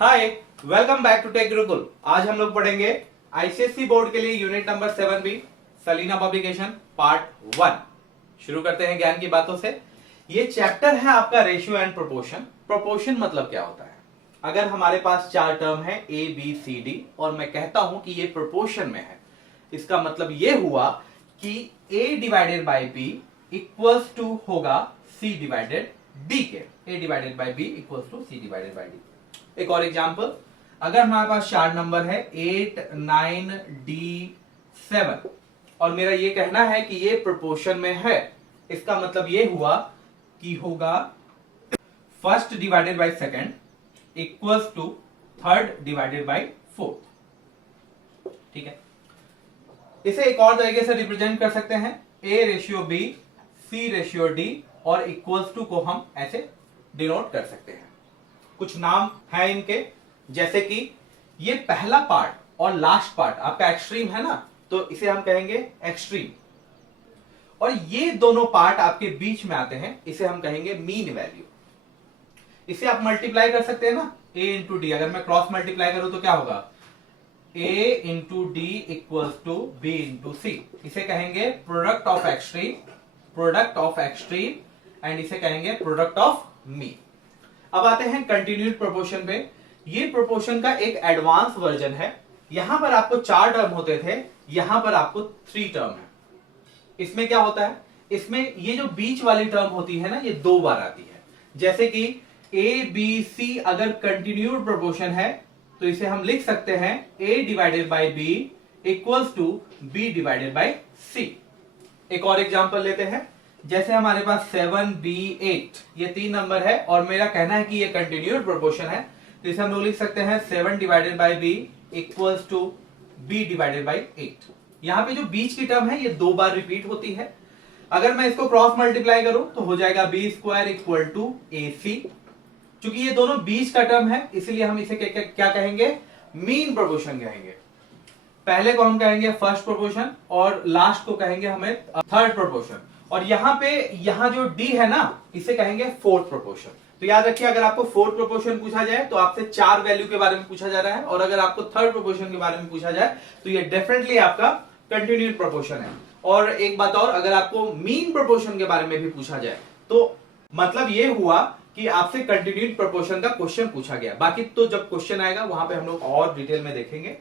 Hi, welcome back to tech Gurukul. आज हम लोग पढ़ेंगे आईसीएसई बोर्ड के लिए unit number 7B Selina publication part 1। शुरू करते हैं ज्ञान की बातों से। ये चैप्टर है आपका रेशियो एंड प्रोपोर्शन। प्रोपोर्शन मतलब क्या होता है? अगर हमारे पास चार टर्म है ए बी सी डी और मैं कहता हूं कि ये प्रोपोर्शन में है, इसका मतलब ये हुआ कि A divided by B equals to होगा सी डिवाइडेड डी के। A divided by B equals to C divided by D. एक और एग्जांपल, अगर हमारे पास चार नंबर है 8, 9, D, 7 और मेरा ये कहना है कि ये प्रोपोर्शन में है, इसका मतलब ये हुआ कि होगा first divided by second equals to third divided by fourth. ठीक है, इसे एक और तरीके से रिप्रेजेंट कर सकते हैं, A ratio B, C ratio D और इक्वल्स टू को हम ऐसे डिनोट कर सकते हैं। कुछ नाम है इनके, जैसे कि ये पहला पार्ट और लास्ट पार्ट आपका एक्सट्रीम है ना, तो इसे हम कहेंगे एक्सट्रीम। और ये दोनों पार्ट आपके बीच में आते हैं, इसे हम कहेंगे मीन वैल्यू। इसे आप मल्टीप्लाई कर सकते हैं ना, a इंटू डी। अगर मैं क्रॉस मल्टीप्लाई करूं तो क्या होगा? a into D equals to B into C. इसे कहेंगे product of extreme, product of extreme and इसे कहेंगे प्रोडक्ट ऑफ मीन। अब आते हैं कंटिन्यूड प्रोपोर्शन पे। ये प्रोपोर्शन का एक एडवांस वर्जन है। यहां पर आपको चार टर्म होते थे, यहां पर आपको 3 टर्म है। इसमें क्या होता है? इसमें ये जो बीच वाली टर्म होती है ना, ये 2 बार आती है। जैसे कि ए बी सी अगर कंटिन्यूड प्रोपोर्शन है तो इसे हम लिख सकते हैं a divided by B equals to b divided by C. एक और एग्जांपल लेते हैं, जैसे हमारे पास 7, B, 8 ये 3 नंबर है और मेरा कहना है कि ये कंटिन्यूड प्रोपोर्शन है, तो इसे हम लोग लिख सकते हैं 7 divided by B equals to b divided by 8। यहां पे जो बीच की टर्म है ये 2 बार रिपीट होती है। अगर मैं इसको क्रॉस मल्टीप्लाई करूं तो हो जाएगा b square equal to AC। चूंकि ये दोनों बीच का टर्म है, इसलिए हम इसे क्या कहेंगे? मीन प्रोपोर्शन कहेंगे। पहले को हम कहेंगे फर्स्ट प्रोपोर्शन और लास्ट को कहेंगे हमें थर्ड प्रोपोर्शन। और यहां जो D है ना, इसे कहेंगे फोर्थ प्रोपोर्शन। तो याद रखिए, अगर आपको फोर्थ प्रोपोर्शन पूछा जाए तो आपसे 4 वैल्यू के बारे में पूछा जा रहा है, और अगर आपको थर्ड प्रोपोर्शन के बारे में पूछा जाए तो ये डेफिनेटली आपका कंटिन्यूड प्रोपोर्शन है। और एक बात और, अगर आपको मीन प्रोपोर्शन के बारे में भी पूछा जाए तो मतलब ये हुआ कि आपसे कंटिन्यूड प्रोपोर्शन का क्वेश्चन पूछा गया। बाकी तो जब क्वेश्चन आएगा वहां पे हम लोग और डिटेल में देखेंगे।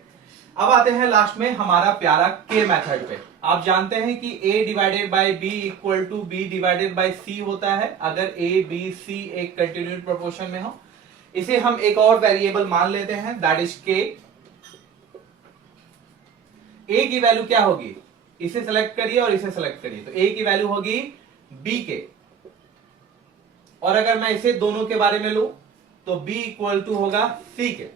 अब आते हैं लास्ट में हमारा प्यारा के मेथड पे। आप जानते हैं कि a divided by B equal to B divided by C होता है अगर a b c एक कंटिन्यूड प्रोपोर्शन में हो। इसे हम एक और वेरिएबल मान लेते हैं, दैट इज k। a की वैल्यू क्या होगी? इसे सेलेक्ट करिए और इसे सेलेक्ट करिए, तो a की वैल्यू होगी b के। और अगर मैं इसे दोनों के बारे में लूं तो b इक्वल टू होगा c के।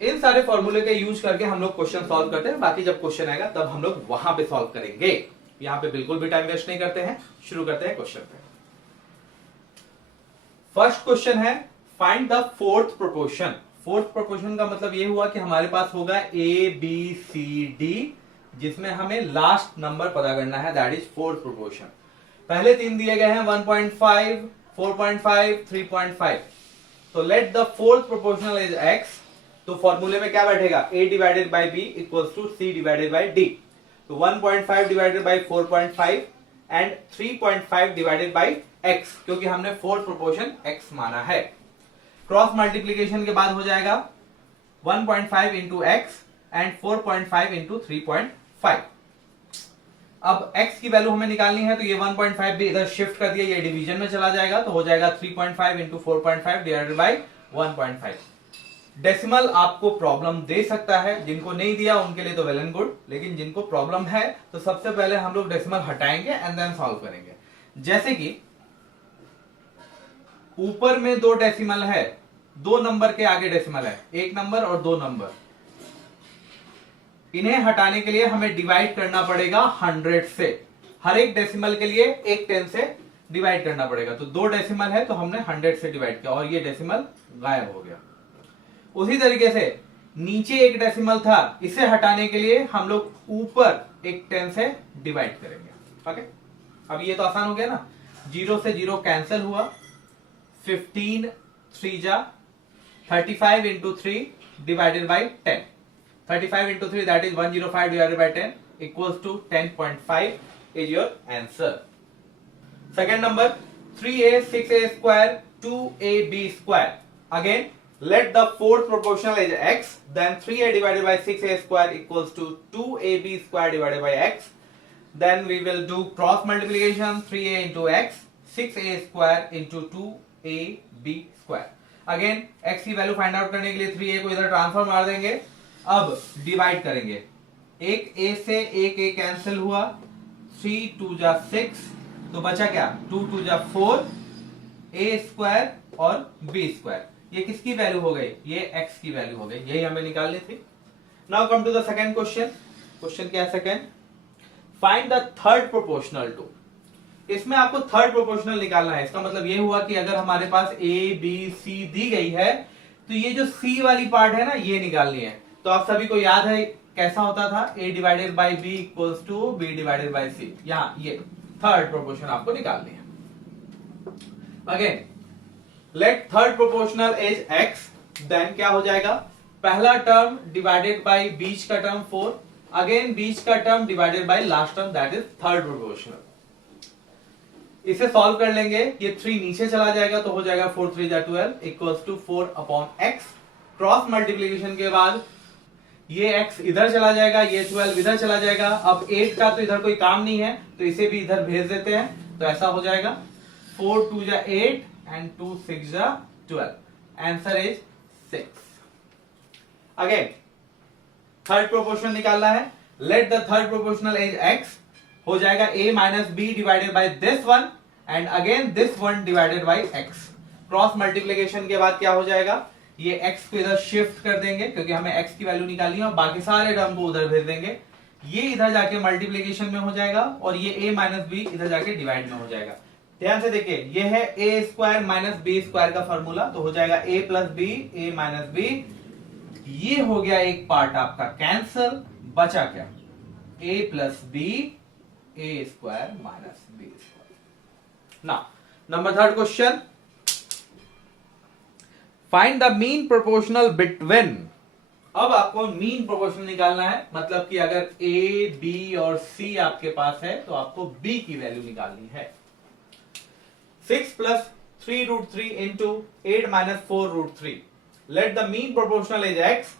इन सारे फॉर्मूले का यूज करके हम लोग क्वेश्चन सॉल्व करते हैं। बाकी जब क्वेश्चन आएगा तब हम लोग वहां पे सॉल्व करेंगे। यहां पे बिल्कुल भी टाइम वेस्ट नहीं करते हैं, शुरू करते हैं क्वेश्चन पे। फर्स्ट क्वेश्चन है, find the fourth proportion. Fourth proportion का मतलब ये हुआ कि हमारे पास होगा ए बी सी डी, जिसमें हमें लास्ट नंबर पता करना है, दैट इज फोर्थ प्रोपोर्शन। पहले 3 दिए गए हैं 1.5, 4.5, 3.5। तो let the fourth proportional is x। तो फॉर्मूले में क्या बैठेगा? a divided by B equals to c divided by D. तो 1.5 divided by 4.5 and 3.5 divided by x, क्योंकि हमने फोर्थ प्रोपोर्शन x माना है। क्रॉस मल्टीप्लीकेशन के बाद हो जाएगा 1.5 इंटू एक्स एंड 4.5 इंटू 3.5। अब x की वैल्यू हमें निकालनी है, तो ये 1.5 भी इधर शिफ्ट कर दिया, ये डिवीजन में चला जाएगा, तो हो जाएगा 3.5 इंटू 4.5 डिवाइडेड बाई 1.5। डेसिमल आपको प्रॉब्लम दे सकता है, जिनको नहीं दिया उनके लिए तो वेल एंड गुड, लेकिन जिनको प्रॉब्लम है तो सबसे पहले हम लोग डेसिमल हटाएंगे एंड देन सॉल्व करेंगे। जैसे कि ऊपर में 2 डेसिमल है, 2 नंबर के आगे डेसिमल है, 1 नंबर और 2 नंबर। इन्हें हटाने के लिए हमें डिवाइड करना पड़ेगा 100 से। हर एक डेसिमल के लिए एक 10 से डिवाइड करना पड़ेगा। तो 2 डेसिमल है तो हमने 100 से डिवाइड किया और ये डेसिमल गायब हो गया। उसी तरीके से नीचे एक डेसिमल था, इसे हटाने के लिए हम लोग ऊपर एक 10 से डिवाइड करेंगे। ओके, अब ये तो आसान हो गया ना, 0 से 0 कैंसिल हुआ, 15 3 जा 35 into 3 divided by 10. 35 into 3 that is 105 divided by 10 equals to 10.5 is your answer. Second number 3a 6a square 2ab square. Again let the fourth proportional as x, then 3a divided by 6a square equals to 2ab square divided by x. Then we will do cross multiplication 3a into x 6a square into 2ab square. Again x की value find out करने के लिए 3a को इधर transfer मार देंगे. अब divide करेंगे. एक a से एक a कैंसिल हुआ. 3 2 जा 6 तो बचा क्या 2 2 जा 4 a स्क्वायर और b स्क्वायर. ये किसकी वैल्यू हो गई? ये x की वैल्यू हो गई. यही हमें निकालनी थी. Now come to the second question. Question क्या है सेकंड? Find the third proportional to. इसमें आपको थर्ड प्रोपोर्शनल निकालना है. इसका मतलब ये हुआ कि अगर हमारे पास a b c दी गई है तो ये जो c वाली पार्ट है ना ये निकालनी है. तो आप सभी को याद है कैसा होता था? a divided by b equals to b divided by c. यहां ये थर्ड प्रोपोर्शन आपको निकालनी है. Again let third proportional is x. Then क्या हो जाएगा? पहला टर्म डिवाइडेड बाई बीच का टर्म 4. अगेन बीच का term divided by last term that is third proportional. इसे सॉल्व कर लेंगे. ये 3 नीचे चला जाएगा तो हो जाएगा 4 3 जा 12 equals to 4 upon x. Cross multiplication के बाद ये x इधर चला जाएगा, ये 12 इधर चला जाएगा. अब 8 का तो इधर कोई काम नहीं है तो इसे भी इधर भेज देते हैं. तो ऐसा हो जाएगा 4 2 जा 8 एंड 2 6 जा 12. Answer is 6. Again third proportional निकालना है. Let the third proportional is x. हो जाएगा a minus B divided by this one and again this one divided by x. Cross multiplication के बाद क्या हो जाएगा? ये x को इधर शिफ्ट कर देंगे क्योंकि हमें x की वैल्यू निकालनी है और बाकी सारे टर्म को उधर भेज देंगे. ये इधर जाके मल्टीप्लीकेशन में हो जाएगा और ये a माइनस बी इधर जाके डिवाइड में हो जाएगा. ध्यान से देखिए ये है a square minus B square का फॉर्मूला. तो हो जाएगा a plus B a minus B. ये हो गया एक पार्ट आपका कैंसल. बचा क्या? a plus B a square minus B square. Now number third question. Find the mean proportional between. अब आपको मीन प्रोपोर्शनल निकालना है. मतलब कि अगर a b और c आपके पास है तो आपको b की वैल्यू निकालनी है. 6 plus 3 root 3 into 8 minus 4 root 3. Let the mean proportional is x.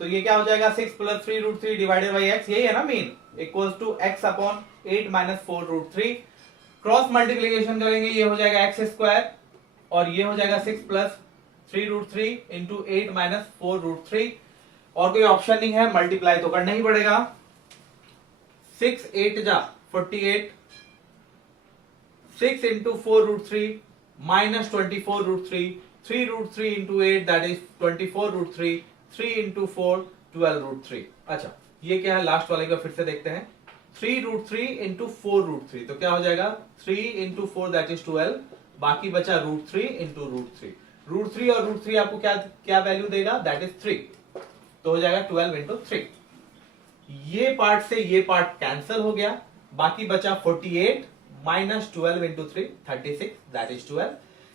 तो ये क्या हो जाएगा? 6 plus 3 root 3 divided by x. यही है ना mean. Equals to x upon 8 minus 4 root 3. Cross multiplication करेंगे. ये हो जाएगा x स्क्वायर और ये हो जाएगा 6 plus 3 root 3 into 8 minus 4 root 3. और कोई ऑप्शन नहीं है. मल्टीप्लाई तो करना ही पड़ेगा. 6 8 जा 48. 6 into 4 root 3 minus 24 root 3. 3 root 3 into 8 that is 24 root 3. 3 into 4 12 root 3. अच्छा ये क्या है? लास्ट वाले का फिर से देखते हैं. 3 रूट 3 इंटू 4 रूट 3. तो क्या हो जाएगा? 3 इंटू 4 दैट इज 12. बाकी बचा रूट 3 इंटू रूट 3. रूट 3 और रूट 3 आपको क्या वैल्यू देगा? That is 3. तो हो जाएगा 12 इंटू 3. ये पार्ट से ये पार्ट कैंसिल हो गया. बाकी बचा 48 माइनस 12 इंटू 3 36 दैट इज 12.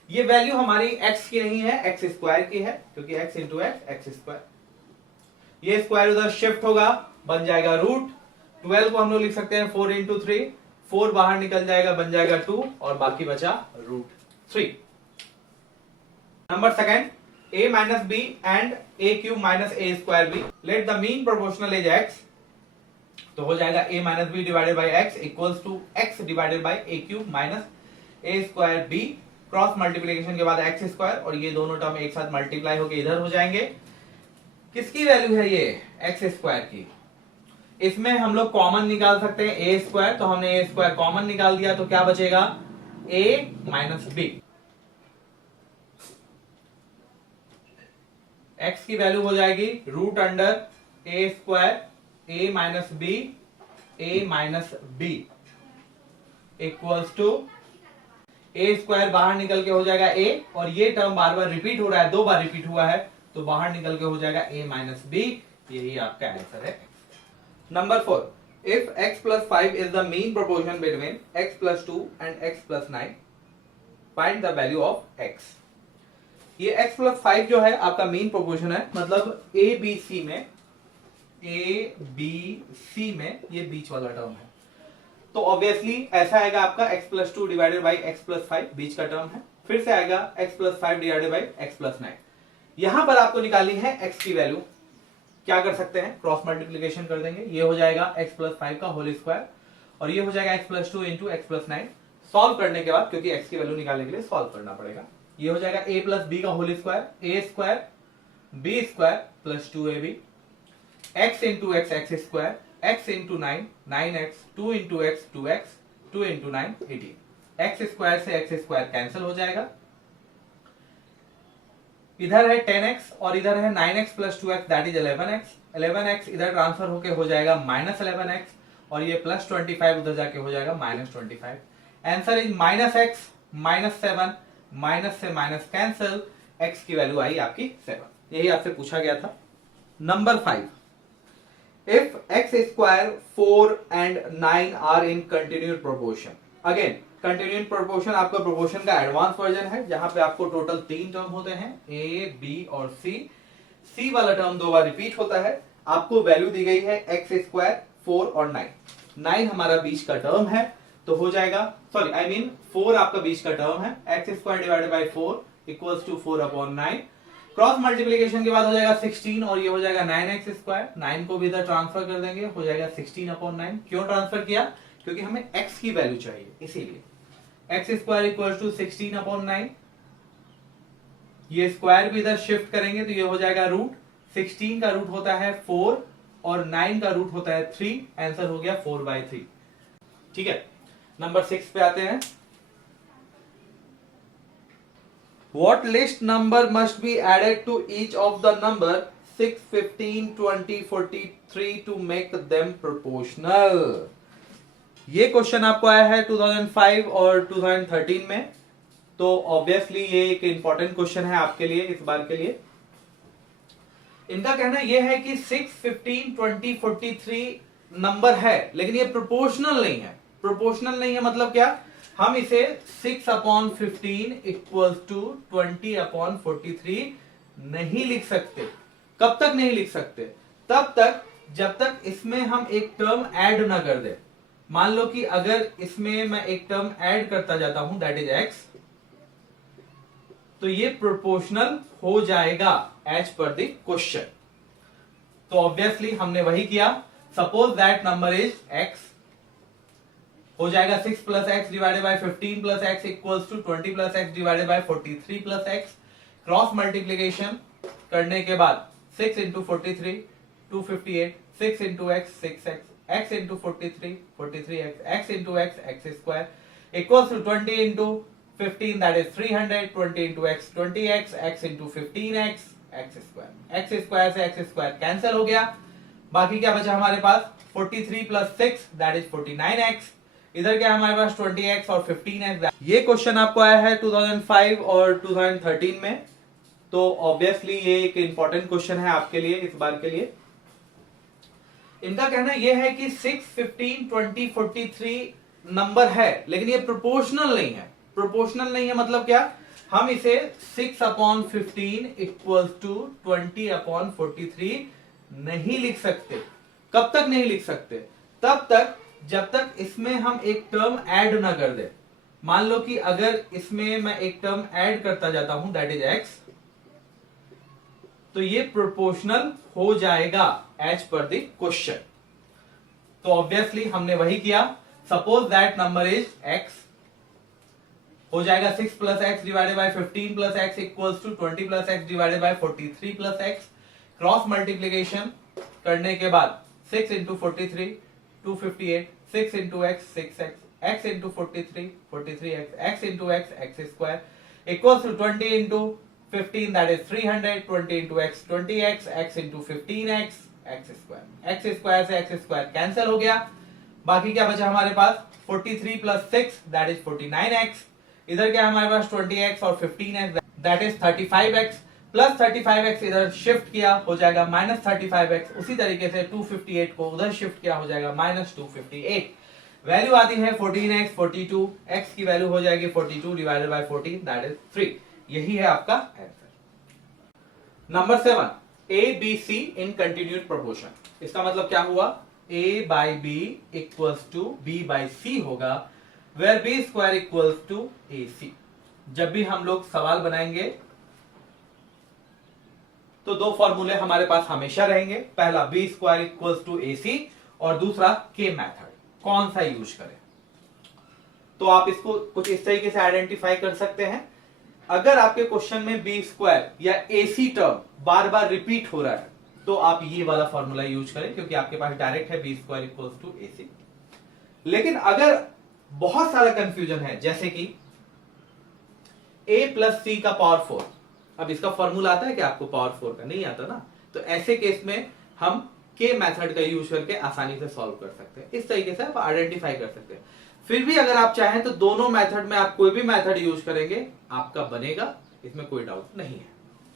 ये वैल्यू हमारी x की नहीं है, x स्क्वायर की है क्योंकि x इंटू x स्क्वायर. ये स्क्वायर उधर शिफ्ट होगा, बन जाएगा रूट. 12 को हम लोग लिख सकते हैं 4 इंटू 3. 4 बाहर निकल जाएगा, बन जाएगा 2 और बाकी बचा root 3. Number second a minus B and a cube minus a square B. Let the mean proportional is x. तो हो जाएगा a minus B divided by x equals to x divided by a cube minus a square b. Cross multiplication के बाद x square और ये दोनों term एक साथ मल्टीप्लाई होकर इधर हो जाएंगे. किसकी वैल्यू है ये? x स्क्वायर की. इसमें हम लोग कॉमन निकाल सकते हैं a स्क्वायर. तो हमने a स्क्वायर कॉमन निकाल दिया तो क्या बचेगा? a minus B. x की वैल्यू हो जाएगी root under a square a minus B a minus B equals to a square बाहर निकल के हो जाएगा a और ये टर्म बार बार रिपीट हो रहा है, 2 बार रिपीट हुआ है तो बाहर निकल के हो जाएगा a माइनस बी. यही आपका आंसर है. Number 4. If x plus 5 is the mean proportion between x plus 2 and x plus 9 find the value of x. ये x प्लस 5 जो है आपका मेन प्रोपोर्शन है, मतलब ए बी सी में ये बीच वाला टर्म है। तो ऑब्वियसली ऐसा आएगा आपका x plus 2 divided by x plus 5 बीच का टर्म है। फिर से आएगा x plus 5 divided by x plus 9। यहां पर आपको निकालनी है x की वैल्यू। क्या कर सकते हैं, क्रॉस मल्टीप्लीकेशन कर देंगे। ये हो जाएगा x प्लस 5 का होल स्क्वायर और ये हो जाएगा x plus 2 into x plus 9। Solve करने के बाद, क्योंकि x की वैल्यू निकालने के लिए सॉल्व करना पड़ेगा, ये हो जाएगा a प्लस b का whole square, a square b square plus 2ab, x into X X square, x into 9 9x, 2 into X 2x, 2 into 9 18। X square से एक्स स्क्वायर कैंसिल हो जाएगा। इधर है 10x और इधर है 9x plus 2x that is 11x। 11x इधर transfer होके हो जाएगा माइनस 11x और ये प्लस 25 उधर जाके हो जाएगा minus 25। Answer is minus x minus 7, minus से माइनस कैंसिल, x की वैल्यू आई आपकी 7। यही आपसे पूछा गया था। Number 5, if x square 4 and 9 are in continued proportion। Again continued proportion आपका प्रोपोर्शन का एडवांस वर्जन है, जहां पे आपको टोटल 3 टर्म होते हैं, a b और c वाला टर्म 2 बार रिपीट होता है। आपको वैल्यू दी गई है x स्क्वायर 4 और 9 हमारा बीच का टर्म है, तो हो जाएगा, सॉरी आई मीन 4 आपका बीच का टर्म है, x square divided by 4 equals to 4 upon 9। Cross multiplication के बाद हो जाएगा 16 और ये हो जाएगा 9x स्क्वायर। 9 को भी इधर ट्रांसफर कर देंगे, हो जाएगा 16 अपॉन 9। क्यों ट्रांसफर किया, क्योंकि हमें x की वैल्यू चाहिए, इसीलिए x square equal to 16 upon 9। ये स्क्वायर भी इधर शिफ्ट करेंगे तो ये हो जाएगा रूट। 16 का रूट होता है 4 और 9 का रूट होता है 3। आंसर हो गया 4/3। ठीक है, नंबर 6 पे आते हैं। What list number must be added to each of the number 6, 15, 20, 43 to make them proportional? ये क्वेश्चन आपको आया है 2005 और 2013 में, तो ऑब्वियसली ये एक इंपॉर्टेंट क्वेश्चन है आपके लिए इस बार के लिए। इनका कहना यह है कि 6, 15, 20, 43 नंबर है, लेकिन ये प्रोपोर्शनल नहीं है। प्रोपोर्शनल नहीं है मतलब क्या, हम इसे 6 अपॉन 15 इक्वल टू 20 अपॉन 43 नहीं लिख सकते। कब तक नहीं लिख सकते, तब तक जब तक इसमें हम एक टर्म ऐड ना कर दे। मान लो कि अगर इसमें मैं एक टर्म ऐड करता जाता हूं दैट इज x, तो ये प्रोपोर्शनल हो जाएगा एज पर द क्वेश्चन। तो ऑब्वियसली हमने वही किया। Suppose that number is x, हो जाएगा 6 plus X divided by 15 plus X equals to 20 plus X divided by 43 plus X. Cross multiplication करने के बाद 6 into 43 258, 6 into X 6x, x into 43 43x, x into x square equals to 20 into 15 that is 300, 20 into X 20x, x into 15x X square से X square cancel हो गया। बाकी क्या बचा हमारे पास, 43 प्लस 6 दैट इज 49x। इधर क्या हमारे पास 20x और 15x। ये क्वेश्चन आपको आया है 2005 और 2013 में, तो ऑब्वियसली ये एक इंपॉर्टेंट क्वेश्चन है आपके लिए इस बार के लिए। इनका कहना यह है कि 6, 15, 20, 43 नंबर है, लेकिन ये प्रोपोर्शनल नहीं है। प्रोपोर्शनल नहीं है मतलब क्या, हम इसे 6 अपॉन 15 इक्वल टू 20 अपॉन 43 नहीं लिख सकते। कब तक नहीं लिख सकते, तब तक जब तक इसमें हम एक टर्म ऐड ना कर दे। मान लो कि अगर इसमें मैं एक टर्म ऐड करता जाता हूं दैट इज x, तो ये प्रोपोर्शनल हो जाएगा एज पर द क्वेश्चन। तो ऑब्वियसली हमने वही किया। Suppose that number is x, हो जाएगा 6 plus X divided by 15 plus X equals to 20 plus X divided by 43 plus X. Cross multiplication करने के बाद 6 into 43 258, 6 into x 6x, x into 43 43x, x into x square equals to 20 into 15 that is 300, 20 into x 20x, x into 15x x square से x square cancel हो गया। बाकी क्या बचा हमारे पास, 43 plus 6 that is 49x। इधर क्या हमारे पास 20x और 15x that is 35x plus 35x इधर शिफ्ट किया हो जाएगा माइनस 35x। उसी तरीके से 258 को उधर शिफ्ट किया हो जाएगा माइनस 258। वैल्यू आती है 14x 42, x की वैल्यू हो जाएगी 42 डिवाइडेड बाय 14 दैट इज 3। यही है आपका answer. Number 7, A B C in continued proportion. इसका मतलब क्या हुआ, a by B equals to B by C होगा, where B square equals to A C. जब भी हम लोग सवाल बनाएंगे तो दो फॉर्मूले हमारे पास हमेशा रहेंगे, पहला B square equals to A सी और दूसरा के मेथड। कौन सा यूज करें, तो आप इसको कुछ इस तरीके से आइडेंटिफाई कर सकते हैं। अगर आपके क्वेश्चन में बी स्क्वायर या एसी टर्म बार बार रिपीट हो रहा है तो आप ये वाला फॉर्मूला यूज करें, क्योंकि आपके पास डायरेक्ट है B square equals to A सी। लेकिन अगर बहुत सारा कंफ्यूजन है, जैसे कि a प्लस सी का पावर 4, अब इसका फॉर्मूला आता है कि आपको पावर 4 का नहीं आता ना, तो ऐसे केस में हम के मेथड का यूज करके आसानी से सॉल्व कर सकते हैं। इस तरीके से आप आइडेंटिफाई कर सकते हैं। फिर भी अगर आप चाहें तो दोनों मेथड में आप कोई भी मेथड यूज करेंगे, आपका बनेगा, इसमें कोई डाउट नहीं है।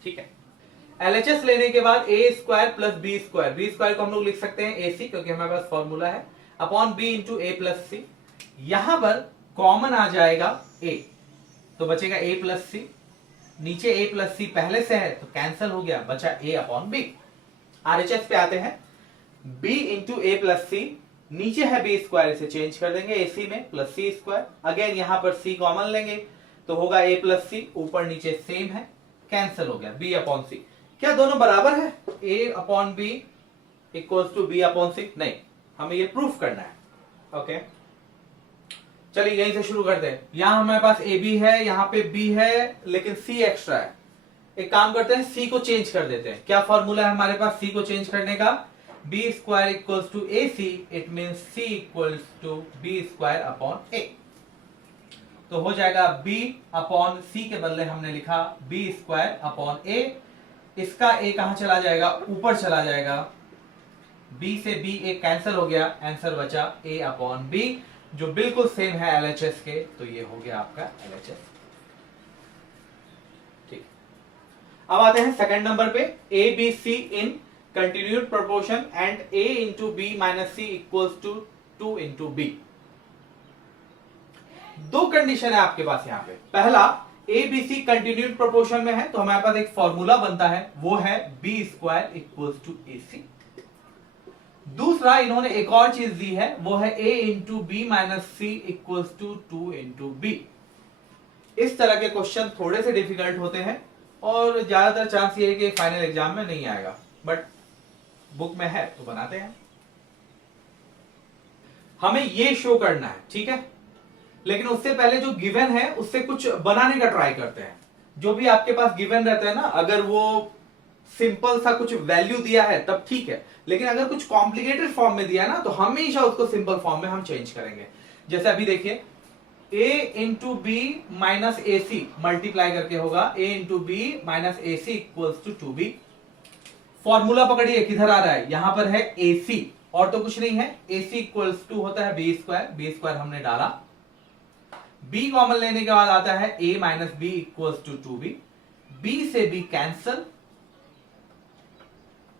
ठीक है, एलएचएस लेने के बाद A square plus B square, B square को हम लोग लिख सकते हैं ए सी, क्योंकि हमारे पास फॉर्मूला है, upon B into A plus सी। यहां पर कॉमन आ जाएगा ए, तो बचेगा ए प्लस सी। नीचे ए प्लस सी पहले से है तो कैंसिल हो गया, बचा ए अपॉन बी। आरएचएस पे आते हैं, बी इंटू ए प्लस सी, नीचे है बी स्क्वायर, इसे चेंज कर देंगे ए सी में, प्लस सी स्क्वायर। अगेन यहां पर सी कॉमन लेंगे तो होगा ए प्लस सी, ऊपर नीचे सेम है, कैंसिल हो गया, बी अपॉन सी। क्या दोनों बराबर है, A upon B equals to B upon C? नहीं, हमें ये प्रूफ करना है। ओके, चलिए यहीं से शुरू करते हैं। यहां हमारे पास ए बी है, यहां पे बी है, लेकिन सी एक्स्ट्रा है। एक काम करते हैं, सी को चेंज कर देते हैं। क्या फॉर्मूला है हमारे पास सी को चेंज करने का, B square equals to A C, it mean C equals to B square upon A. तो हो जाएगा बी अपॉन सी के बदले हमने लिखा बी स्क्वायर अपॉन ए। इसका ए कहां चला जाएगा, ऊपर चला जाएगा, बी से बी ए कैंसिल हो गया, आंसर बचा ए अपॉन बी, जो बिल्कुल सेम है एलएचएस के, तो ये हो गया आपका एलएचएस। ठीक, अब आते हैं सेकंड नंबर पे, A B C in continued proportion and a into B minus C equals to 2 into B. दो कंडीशन है आपके पास यहां पे। पहला, A B C continued proportion में है तो हमारे पास एक फॉर्मूला बनता है, वो है B square equals to A सी। दूसरा, इन्होंने एक और चीज दी है, वो है a into B minus C equals to 2 into B. इस तरह के क्वेश्चन थोड़े से डिफिकल्ट होते हैं और ज्यादातर चांस ये है कि फाइनल एग्जाम में नहीं आएगा, बट बुक में है तो बनाते हैं। हमें ये शो करना है, ठीक है, लेकिन उससे पहले जो गिवन है उससे कुछ बनाने का ट्राई करते हैं। जो भी आपके पास गिवन रहता है ना, अगर वो सिंपल सा कुछ वैल्यू दिया है तब ठीक है, लेकिन अगर कुछ कॉम्प्लिकेटेड फॉर्म में दिया है ना, तो हमेशा उसको सिंपल फॉर्म में हम चेंज करेंगे। जैसे अभी देखिए, a into B minus A C multiply करके होगा a into B minus A C equals to 2b। Formula पकड़िए, किधर आ रहा है, यहां पर है ए सी और तो कुछ नहीं है, ए सी इक्वल्स टू होता है बी स्क्वायर, बी स्क्वायर हमने डाला, b कॉमन लेने के बाद आता है a minus B equals to 2b, b से b कैंसल,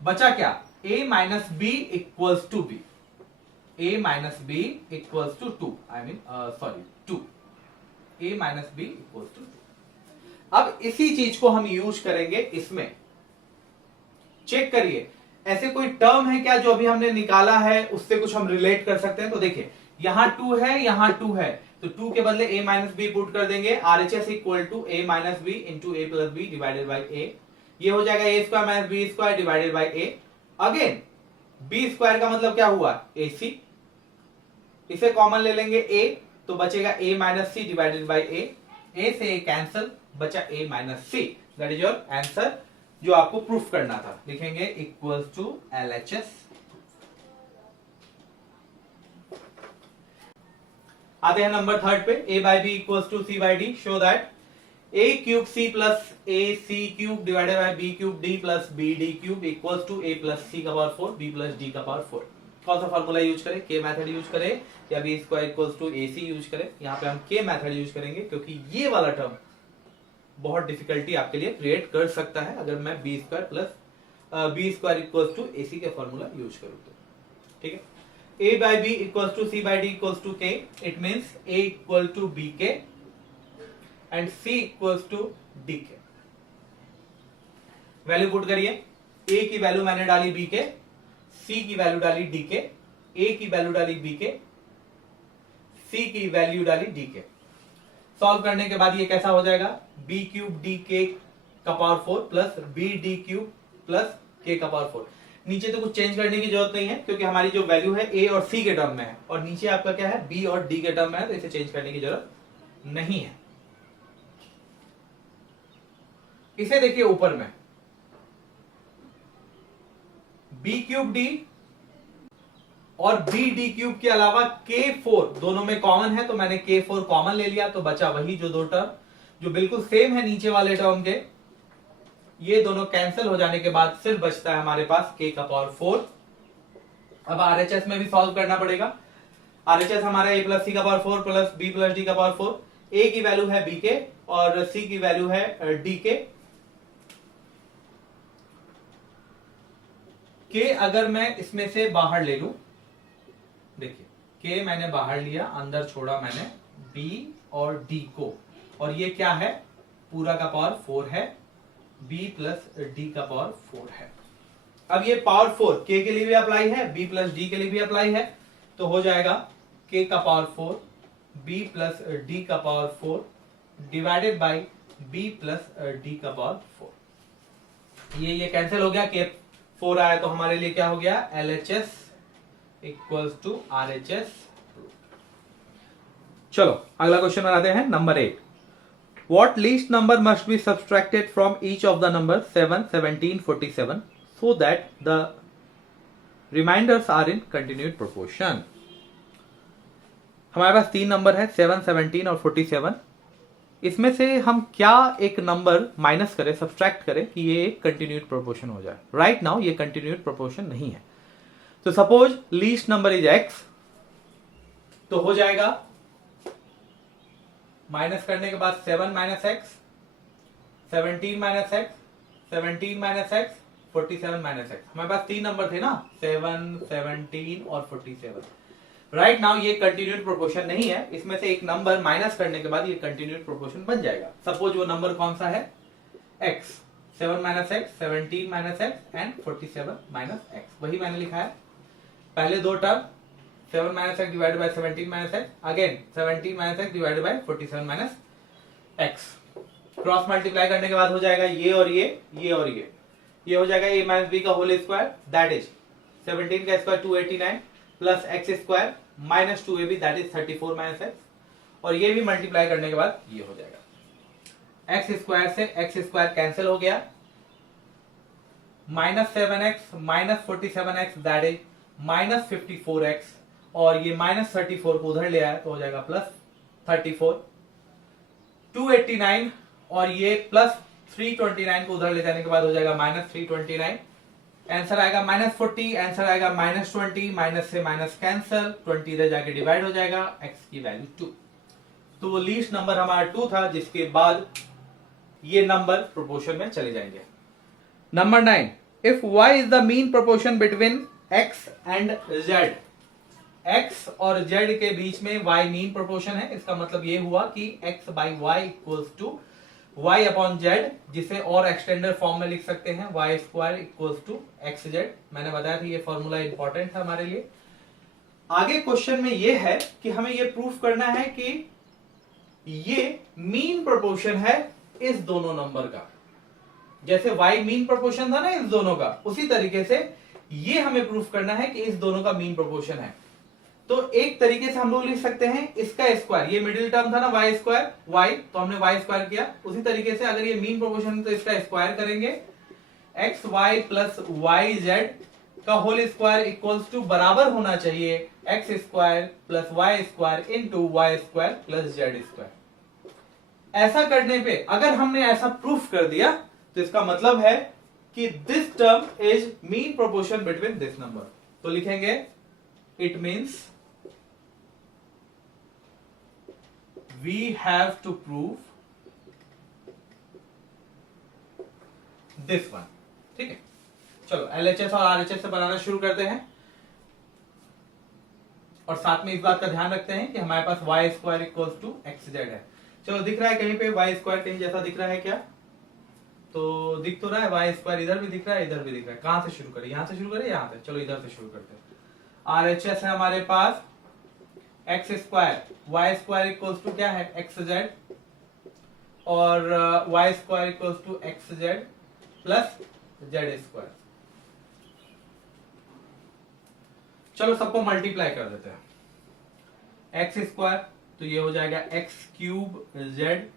बचा क्या, a minus B equals to B, a minus B equals to 2, I mean sorry 2, a minus B equals to 2। अब इसी चीज को हम यूज करेंगे इसमें। चेक करिए, ऐसे कोई टर्म है क्या जो अभी हमने निकाला है उससे कुछ हम रिलेट कर सकते हैं? तो देखिए, यहां 2 है, यहां 2 है, तो 2 के बदले a माइनस बी पुट कर देंगे, RHS equal to a minus B into A plus B divided by a। ये हो जाएगा a square minus B square divided by a। Again b square का मतलब क्या हुआ, ac, इसे कॉमन ले लेंगे a, तो बचेगा a minus C divided by a से a कैंसल, बचा a minus C. That is your answer जो आपको प्रूफ करना था। लिखेंगे इक्वल्स टू एलएचएस। आते हैं नंबर थर्ड पे, a by B equals to C by D. Show that a cube C plus a C cube divided by b cube d plus b d cube equals to a plus C का power 4 b plus d का power 4। कौन सा formula use करें, के method use करें या B square equals to A C use करें? यहाँ पे हम के मेथड यूज करेंगे, क्योंकि ये वाला टर्म बहुत डिफिकल्टी आपके लिए क्रिएट कर सकता है अगर मैं B square plus B square equals to A C का फॉर्मूला यूज करूँ तो। ठीक है, a by b equals to c by d equals to k. It means a equal to bk and c equals to dk. Value put करिए। ए की value मैंने डाली B के, सी की वैल्यू डाली डी के, ए की वैल्यू डाली बी के, सी की वैल्यू डाली डी के। सॉल्व करने के बाद ये कैसा हो जाएगा, बी क्यूब डी के का power 4 plus B D cube plus K का पावर 4। नीचे तो कुछ चेंज करने की जरूरत नहीं है क्योंकि हमारी जो वैल्यू है ए और सी के टर्म में है, और नीचे आपका क्या है, बी और डी के टर्म में है, तो इसे चेंज करने की जरूरत नहीं है। इसे देखिए ऊपर में, बी क्यूब डी और बी डी क्यूब के अलावा K4 दोनों में कॉमन है, तो मैंने K4 कॉमन ले लिया, तो बचा वही जो दो टर्म जो बिल्कुल सेम है नीचे वाले टर्म के। ये दोनों कैंसिल हो जाने के बाद सिर्फ बचता है हमारे पास K का पावर 4। अब RHS में भी सॉल्व करना पड़ेगा। RHS हमारा A प्लस सी का power 4 plus B plus D का पावर 4। A की वैल्यू है B के और C की वैल्यू है D के। K अगर मैं इसमें से बाहर ले लूं, देखिए K मैंने बाहर लिया, अंदर छोड़ा मैंने B और D को, और ये क्या है, पूरा का पावर 4 है, B प्लस डी का पावर 4 है। अब ये पावर 4 K के लिए भी अप्लाई है, B प्लस डी के लिए भी अप्लाई है, तो हो जाएगा K का पावर 4 B प्लस डी का power 4 divided by B plus D का पावर 4। ये कैंसिल हो गया, K 4 आया तो हमारे लिए क्या हो गया, LHS इक्वल्स टू RHS। चलो अगला क्वेश्चन बनाते हैं, number 8। What least number must be subtracted from each of the numbers 7, 17, 47 so that the remainders are in continued proportion? हमारे पास तीन नंबर है 7, 17 और 47। इसमें से हम क्या एक नंबर माइनस करें, सब्सट्रैक्ट करें कि ये एक कंटिन्यूड प्रोपोर्शन हो जाए। राइट नाउ ये कंटिन्यूड प्रोपोर्शन नहीं है, तो suppose least number is x, तो हो जाएगा माइनस करने के बाद 7 minus x, 17 minus x, 17 minus x, 47 minus x. हमारे पास तीन नंबर थे ना, 7, 17 और 47। राइट नाउ ये कंटिन्यूड प्रोपोर्शन नहीं है, इसमें से एक नंबर माइनस करने के बाद ये कंटिन्यूड प्रोपोर्शन बन जाएगा। सपोज वो नंबर कौन सा है, x, 7 minus x, 17 minus x and 47 minus x. वही मैंने लिखा है, पहले दो term 7 minus x divided by 17 minus x, again 17 minus x divided by 47 minus x. Cross multiply करने के बाद हो जाएगा ये और ये और ये हो जाएगा a माइनस बी का होल स्क्वायर, दैट इज 17 का square 289 plus x square minus 2ab that is 34 minus x, और ये भी मल्टीप्लाई करने के बाद ये हो जाएगा। एक्स स्क्वायर से एक्स स्क्वायर कैंसिल हो गया, minus 7x minus 47x that is minus 54x, और ये माइनस 34 को उधर ले आया तो हो जाएगा प्लस 34, 289 और ये प्लस 329 को उधर ले जाने के बाद हो जाएगा माइनस 329। आंसर आएगा माइनस 40, आंसर आएगा माइनस 20, माइनस से माइनस कैंसल, 20 इधर जाके डिवाइड हो जाएगा, x की वैल्यू 2। तो वो लीस्ट नंबर हमारा 2 था, जिसके बाद ये नंबर प्रोपोर्शन में चले जाएंगे। Number 9, if y is the mean proportion between x and z, x और z के बीच में y मीन प्रोपोर्शन है, इसका मतलब ये हुआ कि x by Y equals to y upon z, जिसे और एक्सटेंडर फॉर्म में लिख सकते हैं y square equals to X Z. मैंने बताया था ये फॉर्मूला इंपॉर्टेंट है हमारे लिए। आगे क्वेश्चन में ये है कि हमें ये प्रूफ करना है कि ये मीन प्रोपोर्शन है इस दोनों नंबर का, जैसे y मीन प्रोपोर्शन था ना इस दोनों का, उसी तरीके से ये हमें प्रूफ करना है कि इस दोनों का मीन प्रोपोर्शन है। तो एक तरीके से हम लोग लिख सकते हैं इसका स्क्वायर, ये मिडिल टर्म था ना y स्क्वायर y, तो हमने y स्क्वायर किया। उसी तरीके से अगर ये मीन प्रोपोर्शन है तो इसका स्क्वायर करेंगे, X Y plus Y Z का होल स्क्वायर इक्वल्स टू बराबर होना चाहिए X square plus Y square into Y square plus Z square. ऐसा करने पे अगर हमने ऐसा प्रूफ कर दिया तो इसका मतलब है कि this term is mean proportion between this number. तो लिखेंगे it means we have to prove this one। ठीक है, चलो LHS और RHS से बनाना शुरू करते हैं, और साथ में इस बात का ध्यान रखते हैं कि हमारे पास y square equals to X Z है। चलो दिख रहा है कहीं पे y स्क्वायर कहीं जैसा दिख रहा है क्या? तो दिख तो रहा है वाई स्क्वायर, इधर भी दिख रहा है इधर भी दिख रहा है। कहां से शुरू करें, यहां से शुरू करें यहाँ से, चलो इधर से शुरू करते हैं। RHS है हमारे पास X square, Y square equals to क्या है एक्स जेड, और Y square equals to X Z plus Z square. चलो सबको मल्टीप्लाई कर देते हैं। एक्स स्क्वायर तो ये हो जाएगा एक्स क्यूब जेड,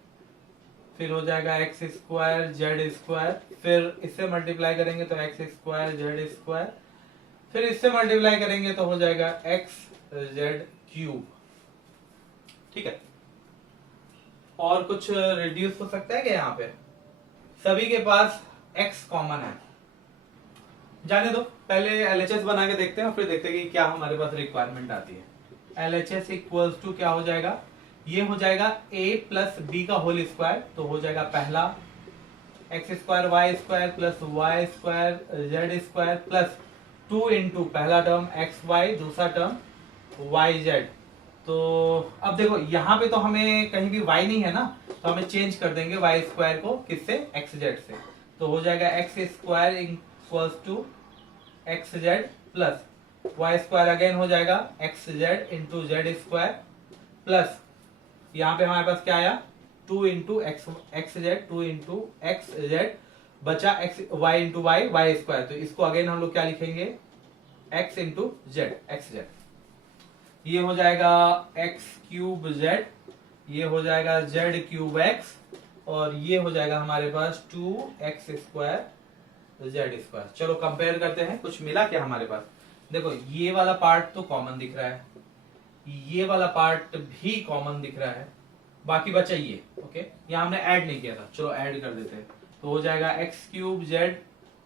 फिर हो जाएगा एक्स स्क्वायर जेड स्क्वायर, फिर इससे मल्टीप्लाई करेंगे तो एक्स स्क्वायर जेड स्क्वायर, फिर इससे मल्टीप्लाई करेंगे तो हो जाएगा एक्स जेड क्यूब। ठीक है, और कुछ रिड्यूस हो सकता है क्या यहाँ पे? सभी के पास x कॉमन है, जाने दो, पहले LHS बना के देखते हैं और फिर देखते हैं कि क्या हमारे पास रिक्वायरमेंट आती है। LHS इक्वल्स टू क्या हो जाएगा, ये हो जाएगा a प्लस बी का होल स्क्वायर, तो हो जाएगा पहला x square Y square plus Y square z square plus 2 into पहला टर्म एक्स वाई, दूसरा टर्म वाई जेड। तो अब देखो यहाँ पे तो हमें कहीं भी y नहीं है ना, तो हमें चेंज कर देंगे y स्क्वायर को किससे, एक्स जेड से। तो हो जाएगा X square equals to X Z plus Y square again हो जाएगा X Z into Z square plus यहाँ पे हमारे पास क्या आया 2 into X Z, 2 into X Z बचा X Y into Y Y square, तो इसको अगेन हम लोग क्या लिखेंगे X into Z X Z. ये हो जाएगा एक्स क्यूब जेड, ये हो जाएगा जेड क्यूब एक्स, और ये हो जाएगा हमारे पास 2x स्क्वायर जेड स्क्वायर। चलो कंपेयर करते हैं कुछ मिला क्या हमारे पास। देखो ये वाला पार्ट तो कॉमन दिख रहा है, ये वाला पार्ट भी कॉमन दिख रहा है, बाकी बचा ये। ओके, यहाँ हमने ऐड नहीं किया था, चलो ऐड कर देते हैं। तो हो जाएगा x cube z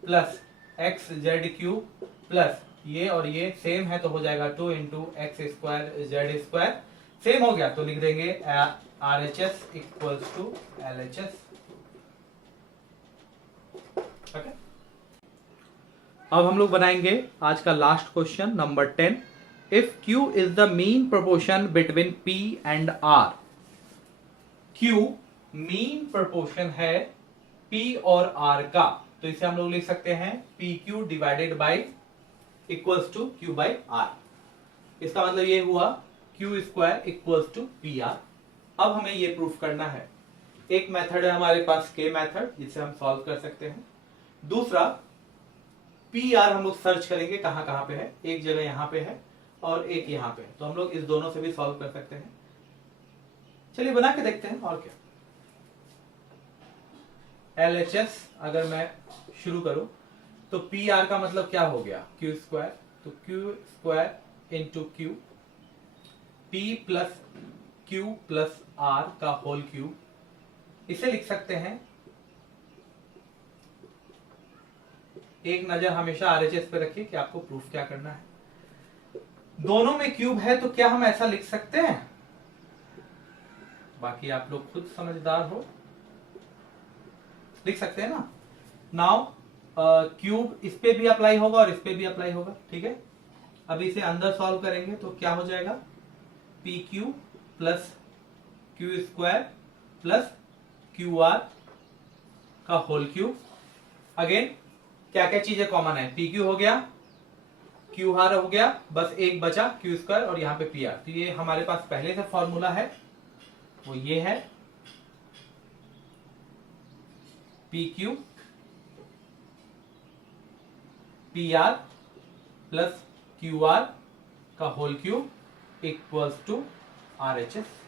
plus x z cube plus ये और ये सेम है, तो हो जाएगा 2 into x square z square. Same हो गया तो लिख देंगे RHS equals to LHS। Okay, अब हम लोग बनाएंगे आज का last question number 10। If Q is the mean proportion between P and R। Q mean proportion है P और R का, तो इसे हम लोग लिख सकते हैं PQ divided by equals to Q by R। इसका मतलब ये हुआ Q square equals to PR। अब हमें ये प्रूफ करना है। एक मेथड है हमारे पास K मेथड, जिसे हम सॉल्व कर सकते हैं। दूसरा PR हम लोग सर्च करेंगे कहां कहां पे है, एक जगह यहां पे है और एक यहां पे है, तो हम लोग इस दोनों से भी सॉल्व कर सकते हैं। चलिए बना के देखते हैं और क्या। LHS अगर मैं शुरू करूं तो PR का मतलब क्या हो गया Q स्क्वायर, तो Q square into Q, P plus Q plus R का होल क्यूब, इसे लिख सकते हैं। एक नजर हमेशा RHS पे रखिए कि आपको प्रूफ क्या करना है। दोनों में क्यूब है तो क्या हम ऐसा लिख सकते हैं, बाकी आप लोग खुद समझदार हो, लिख सकते हैं ना। नाउ क्यूब इस पे भी अप्लाई होगा और इस पे भी अप्लाई होगा, ठीक है। अभी इसे अंदर सॉल्व करेंगे तो क्या हो जाएगा P Q plus Q square plus Q R का होल क्यूब। अगेन क्या क्या चीजें कॉमन है, पी क्यू हो गया, क्यू आर हो गया, बस एक बचा क्यू स्क्वायर और यहाँ पे पी आर। तो ये हमारे पास पहले से फॉर्मूला है, वो ये है P Q P R plus Q R का whole cube equals to RHS।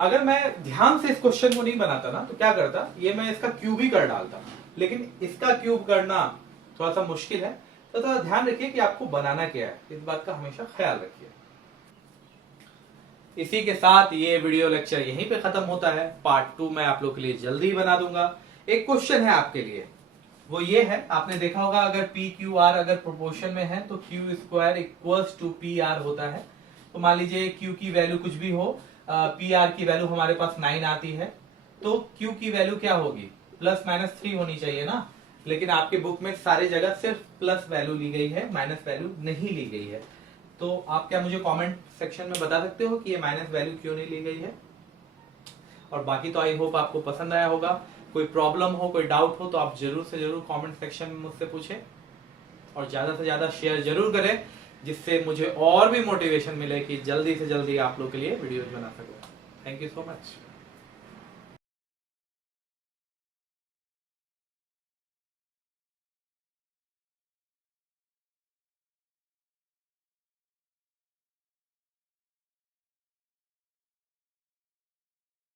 अगर मैं ध्यान से इस क्वेश्चन को नहीं बनाता ना तो क्या करता, ये मैं इसका क्यूब ही कर डालता, लेकिन इसका क्यूब करना थोड़ा सा मुश्किल है, तो थोड़ा ध्यान रखिए कि आपको बनाना क्या है, इस बात का हमेशा ख्याल रखिए। इसी के साथ ये वीडियो लेक्चर यहीं पे खत्म होता है। पार्ट 2 मैं आप लोग के लिए जल्दी ही बना दूंगा। एक क्वेश्चन है आपके लिए, वो ये है, आपने देखा होगा अगर पी क्यू आर अगर प्रोपोर्शन में है तो Q square equals to P R होता है। तो मान लीजिए क्यू की वैल्यू कुछ भी हो, पी आर की वैल्यू हमारे पास 9 आती है, तो क्यू की वैल्यू क्या होगी, प्लस माइनस 3 होनी चाहिए ना, लेकिन आपके बुक में सारी जगह सिर्फ प्लस वैल्यू ली गई है, माइनस वैल्यू नहीं ली गई है। तो आप क्या मुझे कमेंट सेक्शन में बता सकते हो कि ये माइनस वैल्यू क्यों नहीं ली गई है? और बाकी तो आई होप आपको पसंद आया होगा। कोई प्रॉब्लम हो, कोई डाउट हो तो आप जरूर से जरूर कमेंट सेक्शन में मुझसे पूछें और ज्यादा से ज्यादा शेयर जरूर करें, जिससे मुझे और भी मोटिवेशन मिले कि जल्दी से जल्दी आप लोग के लिए वीडियोज बना सकूं। Thank you so much.